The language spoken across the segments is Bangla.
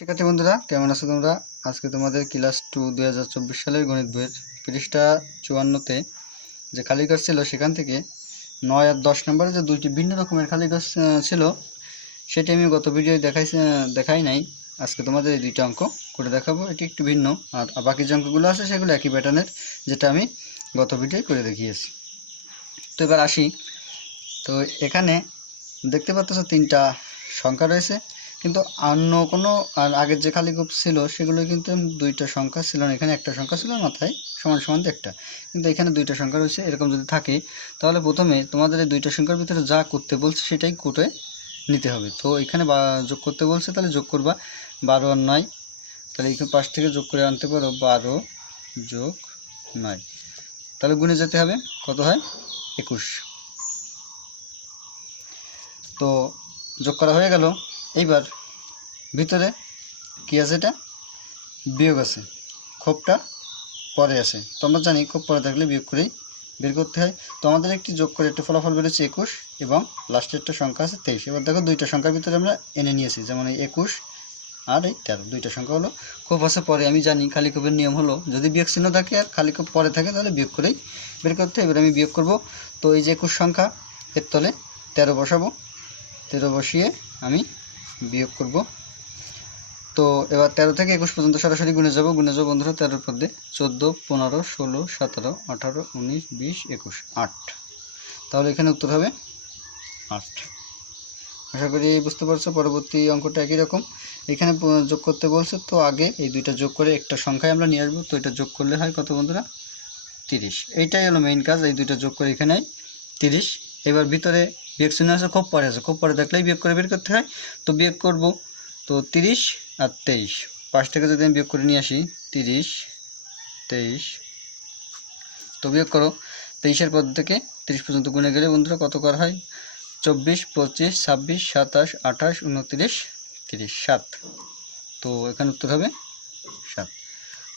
শিক্ষার্থী বন্ধুরা কেমন আছো তোমরা? আজকে তোমাদের ক্লাস 2 2024 সালের গণিত বইয়ের পৃষ্ঠা 54তে যে খালি ঘর ছিল সেখান থেকে 9 আর 10 নম্বরে যে দুইটি ভিন্ন রকমের খালি ঘর ছিল সেটি আমি গত ভিডিওয় দেখাই নাই। আজকে তোমাদের এই দুইটা অঙ্ক করে দেখাবো। এটি একটু ভিন্ন, আর বাকি যে অঙ্কগুলো আছে সেগুলো একই প্যাটার্নের, যেটা আমি গত ভিডিওয় করে দেখিয়েছি। তো এবার আসি। তো এখানে দেখতে পাচ্ছ তিনটা সংখ্যা রয়েছে, কিন্তু অন্য কোনো আর আগের যে খালি গ্রুপ ছিল সেগুলো কিন্তু দুইটা সংখ্যা ছিল না, এখানে একটা সংখ্যা ছিল মাথায় সমান সমান একটা, কিন্তু এখানে দুইটা সংখ্যা রয়েছে। এরকম যদি থাকে তাহলে প্রথমে তোমাদের এই দুইটা সংখ্যার ভিতরে যা করতে বলছে সেটাই করে নিতে হবে। তো এখানে যোগ করতে বলছে, তাহলে যোগ করবা 12 আর 9, তাহলে এখানে পাশ থেকে যোগ করে আনতে পারো 12 যোগ 9, তাহলে গুণে যেতে হবে, কত হয় 21। তো যোগ করা হয়ে গেল। এইবার ভিতরে কি আছে, এটা বিয়োগ আছে, ক্ষোভটা পরে আছে। তো আমরা জানি ক্ষোভ পরে থাকলে বিয়োগ করেই বের করতে হয়। তো আমাদের একটি যোগ করে একটা ফলাফল বেরোচ্ছে 21 এবং লাস্টের একটা সংখ্যা আছে 23। এবার দেখো দুইটা সংখ্যার ভিতরে আমরা এনে নিয়েছি, যেমন এই 21 আর এই 13, দুইটা সংখ্যা হলো। ক্ষোভ আছে পরে, আমি জানি খালি ক্ষোভের নিয়ম হলো যদি বিয়োগ চিহ্ন থাকে আর খালি ক্ষোভ পরে থাকে তাহলে বিয়োগ করেই বের করতে হয়। এবার আমি বিয়োগ করব। তো এই যে 21 সংখ্যা, এর তলে 13 বসাবো, 13 বসিয়ে আমি বিয়োগ করব। তো এবার 13 থেকে 21 পর্যন্ত সরাসরি গুণে যাব বন্ধুরা। 13 পদে 14, 15, 16, 17, 18, 19, 20, 21, 8, তাহলে এখানে উত্তর হবে 8। আশা করি বুঝতে পারছো। পরবর্তী অঙ্কটা একই রকম, এখানে যোগ করতে বলছে, তো আগে এই দুইটা যোগ করে একটা সংখ্যায় আমরা নিয়ে আসবো। তো এটা যোগ করলে হয় কত বন্ধুরা? 30। এইটাই হলো মেইন কাজ, এই দুইটা যোগ করে এখানে 30। এবার ভিতরে বিয়োগ চিহ্ন আছে, খুব পরে আছে, খুব পরে থাকলেই বিয়োগ করে বের করতে হয়। তো বিয়োগ করব, তো 30 আর 23, পাশ থেকে যদি আমি বিয়োগ করে নিয়ে আসি 30, 23, তো বিয়োগ করো। 23-এর পর থেকে 30 পর্যন্ত গুণে গেলে বন্ধুরা কত করা হয়? 24, 25, 26, 27, 28, 29, 30, 7। তো এখানে উত্তর হবে 7।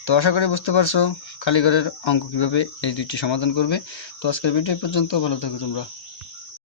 তো আশা করি বুঝতে পারছো খালি ঘরের অঙ্ক কীভাবে এই দুইটি সমাধান করবে। তো আজকের ভিডিও পর্যন্ত, ভালো থাকো তোমরা।